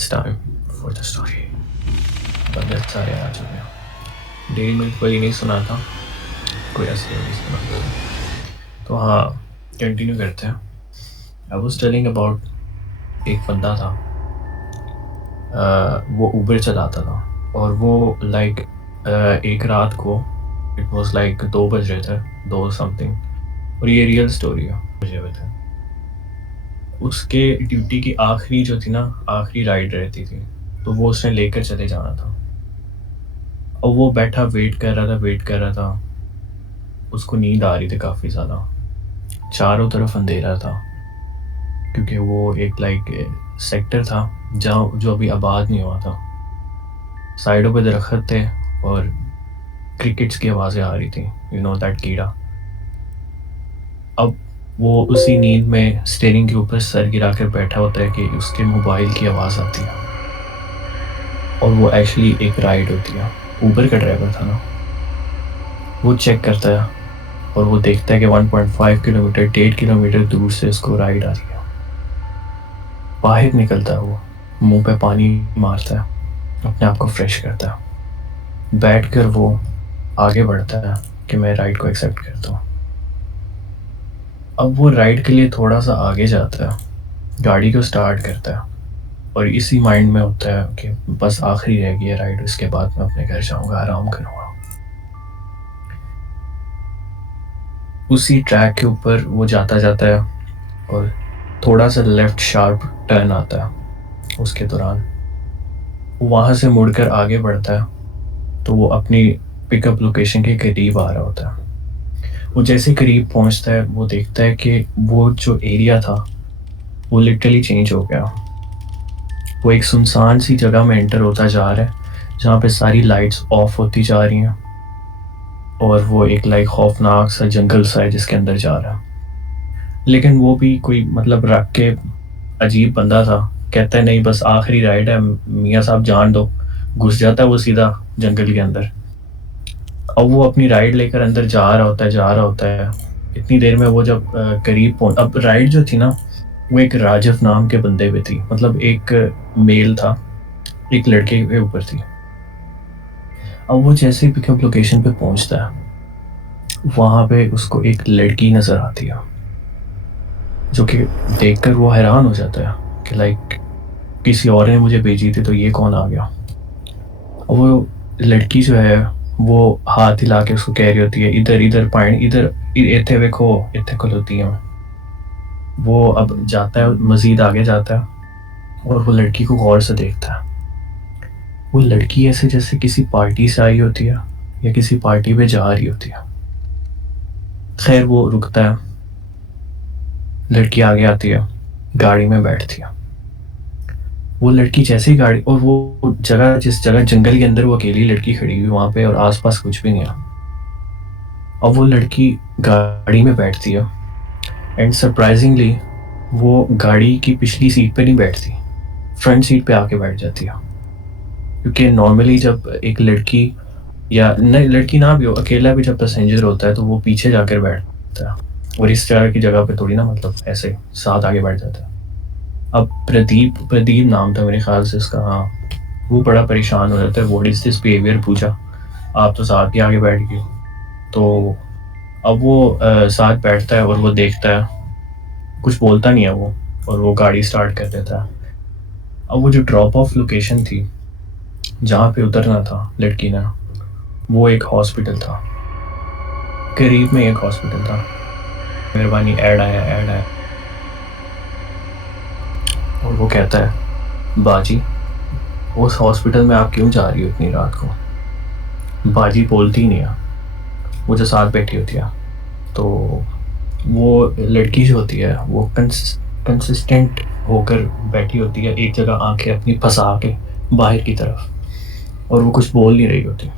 It's time for the story. तबीयत सारे आ चुके हैं। डेली मिल्क कोई नहीं सुना था, कोई असली नहीं सुना। तो हाँ, कंटिन्यू करते हैं। आई वाज टेलिंग अबाउट एक बंदा था, वो उबर चलाता था और वो लाइक एक रात को इट वाज लाइक 2 बज रहे थे, 2 समथिंग, और ये रियल स्टोरी है। बजे हुए थे। उसके ड्यूटी की आखिरी जो थी ना, आखिरी राइड रहती थी, तो वो उसने लेकर चले जाना था। और वो बैठा वेट कर रहा था, वेट कर रहा था। उसको नींद आ रही थी काफ़ी ज़्यादा। चारों तरफ अंधेरा था, क्योंकि वो एक लाइक सेक्टर था जहाँ जो अभी आबाद नहीं हुआ था। साइडों पे दरख्त थे और क्रिकेट्स की आवाज़ें आ रही थी, यू नो दैट कीड़ा। अब वो उसी नींद में स्टीयरिंग के ऊपर सर गिरा कर बैठा होता है कि उसके मोबाइल की आवाज़ आती है, और वो एक्चुअली एक राइड होती है। ऊबर का ड्राइवर था ना। वो चेक करता है और वो देखता है कि 1.5 किलोमीटर, 1.5 किलोमीटर दूर से उसको राइड आ रही है। बाहर निकलता है वो, मुंह पे पानी मारता है, अपने आप को फ्रेश करता है। बैठकर वो आगे बढ़ता है कि मैं राइड को एक्सेप्ट करता हूँ। अब वो राइड के लिए थोड़ा सा आगे जाता है, गाड़ी को स्टार्ट करता है, और इसी माइंड में होता है कि बस आखिरी रह गई है राइड, उसके बाद मैं अपने घर जाऊँगा, आराम करूँगा। उसी ट्रैक के ऊपर वो जाता जाता है और थोड़ा सा लेफ्ट शार्प टर्न आता है। उसके दौरान वो वहाँ से मुड़कर आगे बढ़ता है, तो वो अपनी पिकअप लोकेशन के करीब आ रहा होता है। वो जैसे करीब पहुँचता है, वो देखता है कि वो जो एरिया था वो लिटरली चेंज हो गया। वो एक सुनसान सी जगह में एंटर होता जा रहा है, जहाँ पे सारी लाइट्स ऑफ होती जा रही हैं, और वो एक लाइक खौफनाक सा जंगल सा है जिसके अंदर जा रहा है। लेकिन वो भी कोई मतलब रख के अजीब बंदा था। कहता है नहीं, बस आखिरी राइड है, मियाँ साहब जान दो। घुस जाता है वो सीधा जंगल के अंदर। अब वो अपनी राइड लेकर अंदर जा रहा होता है, जा रहा होता है। इतनी देर में वो जब करीब पहुंच, अब राइड जो थी ना, वो एक राजव नाम के बंदे पे थी, मतलब एक मेल था, एक लड़के के ऊपर थी। अब वो जैसे ही पिकअप लोकेशन पे पहुंचता है, वहां पे उसको एक लड़की नजर आती है, जो कि देखकर वो हैरान हो जाता है कि लाइक किसी और ने मुझे भेजी थी, तो ये कौन आ गया। और वो लड़की जो है, वो हाथ हिला के उसको कह रही होती है, इधर इधर पॉइंट, इधर इतने देखो, इतने खलोती है। वो अब जाता है, मजीद आगे जाता है, और वो लड़की को गौर से देखता है। वो लड़की ऐसे जैसे किसी पार्टी से आई होती है, या किसी पार्टी पे जा रही होती है। खैर वो रुकता है, लड़की आगे आती है, गाड़ी में बैठती है। वो लड़की जैसे ही गाड़ी, और वो जगह, जिस जगह जंगल के अंदर वो अकेली लड़की खड़ी हुई वहां पे, और आसपास कुछ भी नहीं है। अब वो लड़की गाड़ी में बैठती है, एंड सरप्राइजिंगली वो गाड़ी की पिछली सीट पे नहीं बैठती, फ्रंट सीट पे आके बैठ जाती है। क्योंकि नॉर्मली जब एक लड़की, या नहीं लड़की ना भी हो, अकेला भी जब पैसेंजर होता है तो वो पीछे जाकर बैठता है, और इस तरह की जगह पे थोड़ी ना, मतलब ऐसे साथ आगे बैठ जाता है। अब प्रदीप प्रदीप नाम था मेरे ख्याल से उसका, हाँ। वो बड़ा परेशान हो जाता है, व्हाट इज दिस बिहेवियर, पूछा, आप तो साथ ही आगे बैठ गए हो। तो अब वो साथ बैठता है और वो देखता है, कुछ बोलता नहीं है वो, और वो गाड़ी स्टार्ट कर देता है। अब वो जो ड्रॉप ऑफ लोकेशन थी जहाँ पे उतरना था लड़की ने, वो एक हॉस्पिटल था, करीब में एक हॉस्पिटल था। मेहरबानी, ऐड आया, ऐड आया। और वो कहता है, बाजी, उस हॉस्पिटल में आप क्यों जा रही हो इतनी रात को। बाजी बोलती ही नहीं है, वो जो साथ बैठी होती है। तो वो लड़की जो होती है वो कंसिस्टेंट होकर बैठी होती है एक जगह, आंखें अपनी फंसा के बाहर की तरफ, और वो कुछ बोल नहीं रही होती।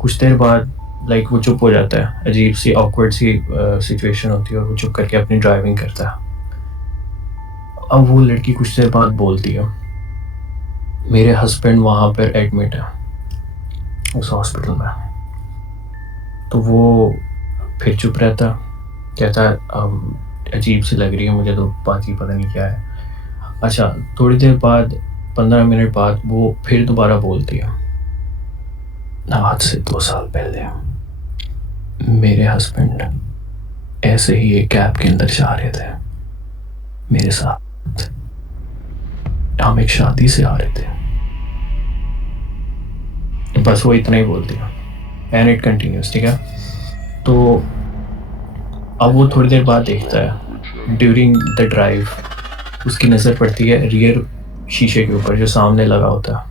कुछ देर बाद लाइक वो चुप हो जाता है, अजीब सी ऑकवर्ड सी सिचुएशन होती है, और वो चुप करके अपनी ड्राइविंग करता है। अब वो लड़की कुछ देर बाद बोलती है, मेरे हस्बैंड वहाँ पर एडमिट है उस हॉस्पिटल में। तो वो फिर चुप रहता, कहता है अजीब सी लग रही है मुझे तो, बाकी पता नहीं क्या है। अच्छा, थोड़ी देर बाद 15 मिनट बाद वो फिर दोबारा बोलती है, आज से 2 साल पहले मेरे हस्बैंड ऐसे ही एक कैब के अंदर जा रहे थे मेरे साथ, हम एक शादी से आ रहे थे। बस वो इतना ही बोलती है एंड इट कंटिन्यूस, ठीक है। तो अब वो थोड़ी देर बाद देखता है ड्यूरिंग द ड्राइव उसकी नज़र पड़ती है रियर शीशे के ऊपर जो सामने लगा होता है।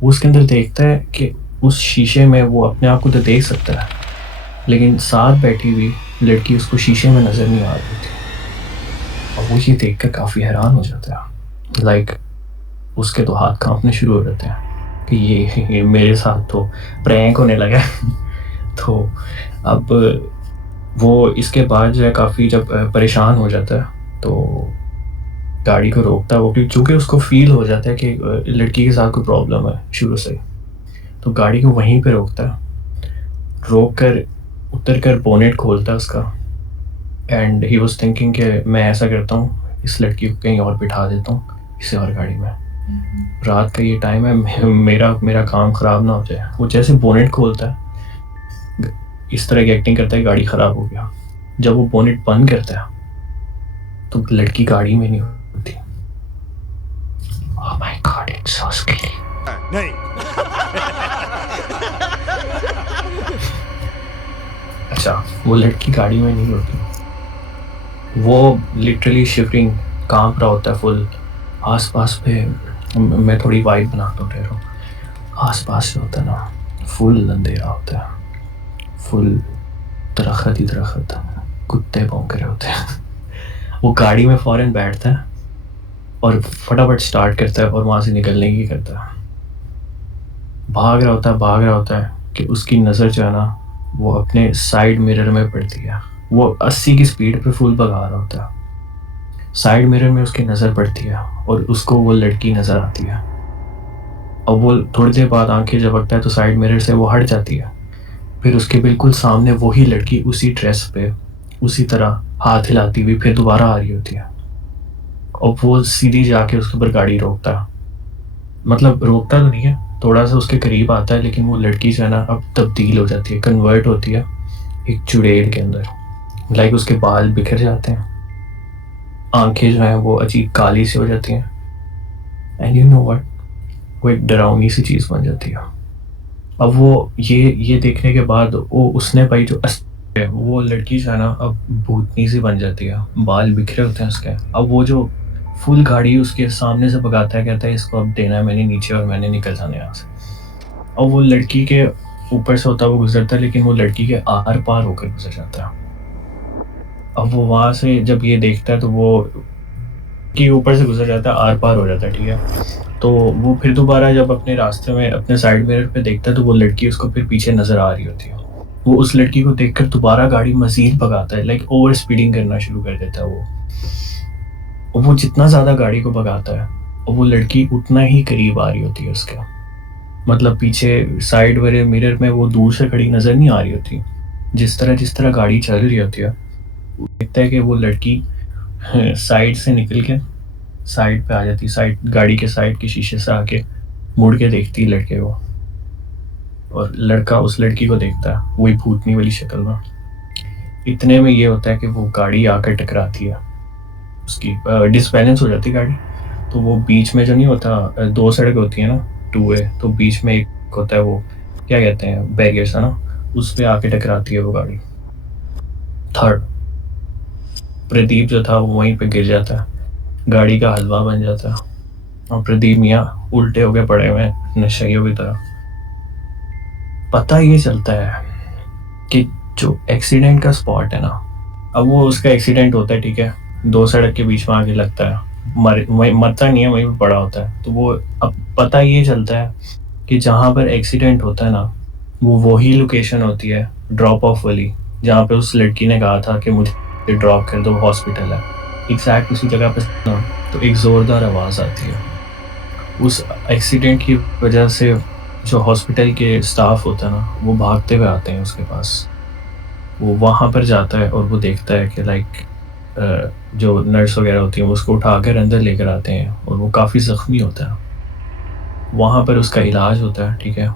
वो उसके अंदर देखता है कि उस शीशे में वो अपने आप को तो देख सकता है, लेकिन साथ बैठी हुई लड़की उसको शीशे में नज़र नहीं आ रही थी। और वो ये देखकर काफ़ी हैरान हो जाता है, लाइक उसके तो हाथ कांपने शुरू हो जाते हैं कि ये मेरे साथ तो प्रैंक होने लगा है। तो अब वो इसके बाद जो है काफ़ी जब परेशान हो जाता है तो गाड़ी को रोकता है वो, क्योंकि उसको फील हो जाता है कि लड़की के साथ कोई प्रॉब्लम है शुरू से। तो गाड़ी को वहीं पे रोकता है, रोक कर उतर कर बोनेट खोलता है उसका। एंड ही वॉज थिंकिंग कि मैं ऐसा करता हूँ, इस लड़की को कहीं और बिठा देता हूँ किसी और गाड़ी में, रात का ये टाइम है, मेरा काम ख़राब ना हो जाए। वो जैसे बोनेट खोलता है इस तरह की एक्टिंग करता है गाड़ी ख़राब हो गया। जब वो बोनेट बंद करता है तो लड़की गाड़ी में नहीं होती। Oh my God, it's so scary. नहीं। अच्छा, वो लड़की गाड़ी में नहीं होती, वो लिटरली शिवरिंग कांप रहा होता है फुल। आसपास पे मैं थोड़ी वाइब बनाता हूँ ठहरो, आसपास जो होता है ना फुल अंधेरा होता है, फुल दरख्त ही दरख्त, कुत्ते भौंक रहे होते हैं। वो गाड़ी में फ़ौरन बैठता है और फटाफट स्टार्ट करता है और वहाँ से निकलने की करता है। भाग रहा होता है कि उसकी नज़र जो है ना वो अपने साइड मिरर में पड़ती है। वो 80 की स्पीड पे फुल भगा रहा होता है, साइड मिरर में उसकी नज़र पड़ती है और उसको वो लड़की नज़र आती है। और वो थोड़ी देर बाद आंखें झपकता है तो साइड मिरर से वो हट जाती है, फिर उसके बिल्कुल सामने वही लड़की उसी ड्रेस पे उसी तरह हाथ हिलाती हुई फिर दोबारा आ रही होती है। और वो सीधी जाके उसके ऊपर गाड़ी रोकता है, मतलब रोकता तो नहीं है, थोड़ा सा उसके करीब आता है, लेकिन वो लड़की जो है ना अब तब्दील हो जाती है, कन्वर्ट होती है एक चुड़ैल के अंदर। लाइक उसके बाल बिखर जाते हैं, आंखें जो हैं वो अजीब काली सी हो जाती हैं, एंड यू नो व्हाट, वो एक डरावनी सी चीज़ बन जाती है। अब वो ये देखने के बाद वो उसने भाई जो है वो लड़की जो है ना अब भूतनी सी बन जाती है, बाल बिखरे होते हैं उसके। अब वो जो फुल गाड़ी उसके सामने से भगाता है, कहता है इसको अब देना है मैंने नीचे और मैंने निकल जाना यहाँ से। और वो लड़की के ऊपर से होता हुआ गुजरता है, लेकिन वो लड़की के आर पार होकर गुजर जाता है। अब वो वहाँ से जब ये देखता है तो वो कि ऊपर से गुजर जाता है, आर पार हो जाता है, ठीक है। तो वो फिर दोबारा जब अपने रास्ते में अपने साइड मिरर पे देखता है तो वो लड़की उसको फिर पीछे नज़र आ रही होती है। वो उस लड़की को देखकर दोबारा गाड़ी मज़ीद भगाता है, लाइक ओवर स्पीडिंग करना शुरू कर देता है वो। और वो जितना ज़्यादा गाड़ी को भगाता है और वो लड़की उतना ही करीब आ रही होती है उसके, मतलब पीछे साइड वाले मिरर में वो दूर से खड़ी नज़र नहीं आ रही होती। जिस तरह गाड़ी चल रही होती है वो देखता है कि वो लड़की साइड से निकल के साइड पे आ जाती, साइड गाड़ी के साइड के शीशे से आके मुड़ के देखती है लड़के को, और लड़का उस लड़की को देखता है वही भूतनी वाली शक्ल में। इतने में ये होता है कि वो गाड़ी आकर टकराती है, उसकी डिसबैलेंस हो जाती है गाड़ी। तो वो बीच में जो नहीं होता, दो सड़क होती है ना, टू वे, तो बीच में एक होता है वो क्या कहते हैं बैरियर्स है ना, उस पे आके टकराती है वो गाड़ी। थर्ड प्रदीप जो था वो वहीं पे गिर जाता है, गाड़ी का हलवा बन जाता है और प्रदीप मियाँ उल्टे हो गए पड़े हुए हैं नशेइयों की तरह। पता ये चलता है कि जो एक्सीडेंट का स्पॉट है ना, अब वो उसका एक्सीडेंट होता है, ठीक है, दो सड़क के बीच में आगे लगता है, मरता नहीं है, वहीं पे पड़ा होता है। तो वो अब पता ये चलता है कि जहाँ पर एक्सीडेंट होता है ना वो वही लोकेशन होती है ड्रॉप ऑफ वाली, जहाँ पे उस लड़की ने कहा था कि मुझे ड्रॉप कर दो, हॉस्पिटल है। एग्जैक्ट उसी जगह पे ना तो एक ज़ोरदार आवाज़ आती है। उस एक्सीडेंट की वजह से जो हॉस्पिटल के स्टाफ होता है ना वो भागते हुए आते हैं उसके पास। वो वहाँ पर जाता है और वो देखता है कि लाइक जो नर्स वगैरह होती हैं उसको उठाकर अंदर लेकर आते हैं और वो काफ़ी ज़ख्मी होता है। वहाँ पर उसका इलाज होता है, ठीक है?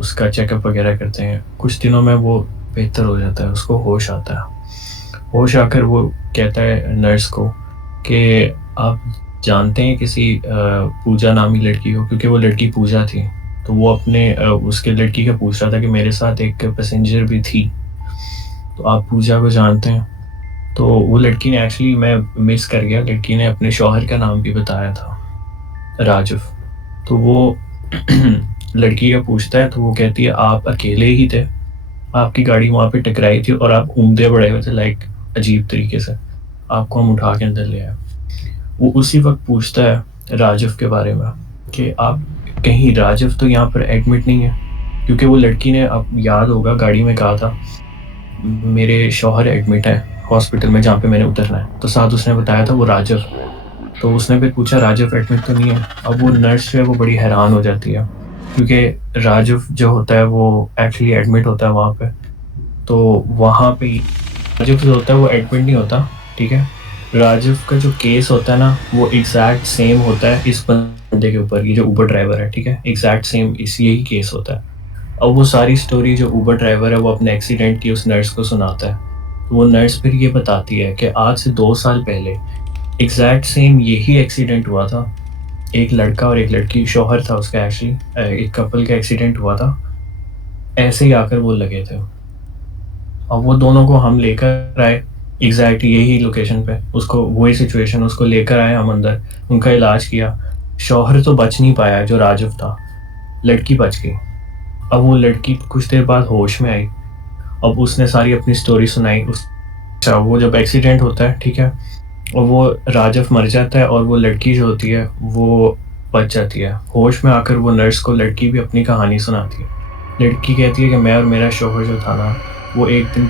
उसका चेकअप वगैरह करते हैं। कुछ दिनों में वो बेहतर हो जाता है, उसको होश आता है। होश आकर वो कहता है नर्स को कि आप जानते हैं किसी पूजा नामी लड़की को? क्योंकि वो लड़की पूजा थी। तो वो अपने उसके लड़की का पूछ रहा था कि मेरे साथ एक पैसेंजर भी थी, तो आप पूजा को जानते हैं? तो वो लड़की ने एक्चुअली मैं मिस कर गया, लड़की ने अपने शौहर का नाम भी बताया था, राजिफ़। तो वो लड़की का पूछता है तो वो कहती है आप अकेले ही थे? आपकी गाड़ी वहाँ पे टकराई थी और आप घूमते पड़े हुए थे लाइक अजीब तरीके से। आपको हम उठा के अंदर ले आए। वो उसी वक़्त पूछता है राजिफ़ के बारे में कि आप कहीं राजिफ़ तो यहाँ पर एडमिट नहीं है? क्योंकि वो लड़की ने अब याद होगा गाड़ी में कहा था मेरे शौहर एडमिट है हॉस्पिटल में जहाँ पे मैंने उतरना है। तो साथ उसने बताया था वो राजिफ़। तो उसने फिर पूछा राजिफ़ एडमिट तो नहीं है? अब वो नर्स जो है वो बड़ी हैरान हो जाती है क्योंकि राजिफ़ जो होता है वो एक्चुअली एडमिट होता है वहाँ पे। तो वहाँ पे राजिफ़ जो होता है वो एडमिट नहीं होता, ठीक है? राजिफ़ का जो केस होता है ना वो एग्ज़ैक्ट सेम होता है इस बंदे के ऊपर, ये जो उबर ड्राइवर है, ठीक है? एग्ज़ैक्ट सेम यही केस होता है। अब वो सारी स्टोरी जो उबर ड्राइवर है वो अपने एक्सीडेंट की उस नर्स को सुनाता है। तो वो नर्स फिर ये बताती है कि आज से 2 साल पहले एग्ज़ैक्ट सेम यही एक्सीडेंट हुआ था। एक लड़का और एक लड़की, शौहर था उसका एक्चुअली एक कपल का एक्सीडेंट हुआ था। ऐसे ही आकर वो लगे थे। अब वो दोनों को हम लेकर आए एग्ज़ैक्ट यही लोकेशन पे। उसको वही सिचुएशन उसको लेकर आए हम अंदर, उनका इलाज किया। शौहर तो बच नहीं पाया जो राजिफ़ था, लड़की बच गई। अब वो लड़की कुछ देर बाद होश में आई। अब उसने सारी अपनी स्टोरी सुनाई। अच्छा, वो जब एक्सीडेंट होता है, ठीक है? और वो राजिफ़ मर जाता है और वो लड़की जो होती है वो बच जाती है। होश में आकर वो नर्स को लड़की भी अपनी कहानी सुनाती है। लड़की कहती है कि मैं और मेरा शौहर जो था ना वो एक दिन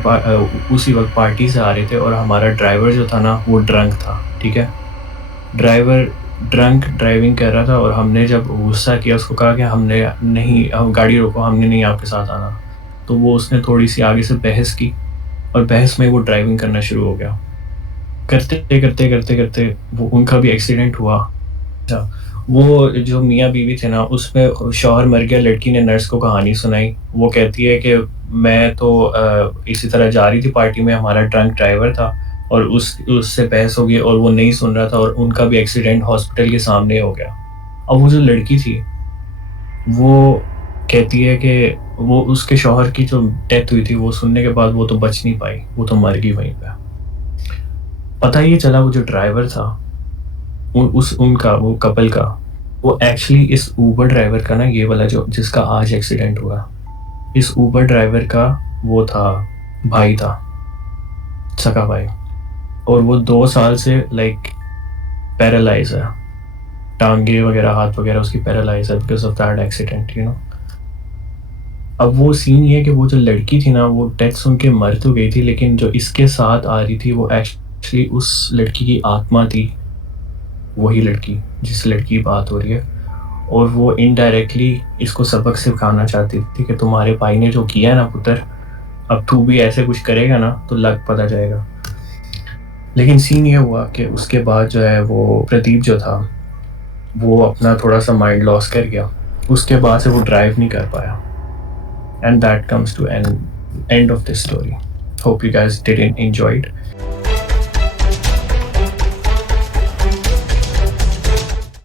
उसी वक़्त पार्टी से आ रहे थे और हमारा ड्राइवर जो था ना वो ड्रंक था, ठीक है? ड्राइवर ड्रंक ड्राइविंग कर रहा था और हमने जब गुस्सा किया उसको कहा कि हमने नहीं गाड़ी रोको, हमने नहीं आपके साथ आना। तो वो उसने थोड़ी-सी आगे से बहस की और बहस में वो ड्राइविंग करना शुरू हो गया। करते वो उनका भी एक्सीडेंट हुआ। अच्छा, वो जो मियाँ-बीवी थे ना उसमें शौहर मर गया, लड़की ने नर्स को कहानी सुनाई। वो कहती है कि मैं तो इसी तरह जा रही थी पार्टी में, हमारा ड्रंक ड्राइवर था और उससे बहस हो गई और वो नहीं सुन रहा था और उनका भी एक्सीडेंट हॉस्पिटल के सामने हो गया। अब वो जो लड़की थी, वो कहती है कि वो उसके शौहर की जो डेथ हुई थी वो सुनने के बाद वो तो बच नहीं पाई, वो तो मर गई वहीं पे। पता ही ये चला वो जो ड्राइवर था उनका वो कपल का, वो एक्चुअली इस उबर ड्राइवर का ना ये वाला जो जिसका आज एक्सीडेंट हुआ, इस उबर ड्राइवर का वो था, भाई था, सगा भाई। और वो 2 साल से लाइक पैरालाइज़ है। टाँगे वगैरह, हाथ वगैरह उसकी पैरालाइज़ है because of that accident, you know. अब वो सीन ये है कि वो जो लड़की थी ना वो डेथ सुन के मर तो गई थी, लेकिन जो इसके साथ आ रही थी वो एक्चुअली उस लड़की की आत्मा थी। वही लड़की जिस लड़की की बात हो रही है और वो इनडायरेक्टली इसको सबक सिखाना चाहती थी कि तुम्हारे भाई ने जो किया है ना पुत्र, अब तू भी ऐसे कुछ करेगा ना तो लग पता जाएगा। लेकिन सीन ये हुआ कि उसके बाद जो है वो प्रदीप जो था वो अपना थोड़ा सा माइंड लॉस कर गया। उसके बाद से वो ड्राइव नहीं कर पाया। And that comes to an end of this story. Hope you guys did enjoy it.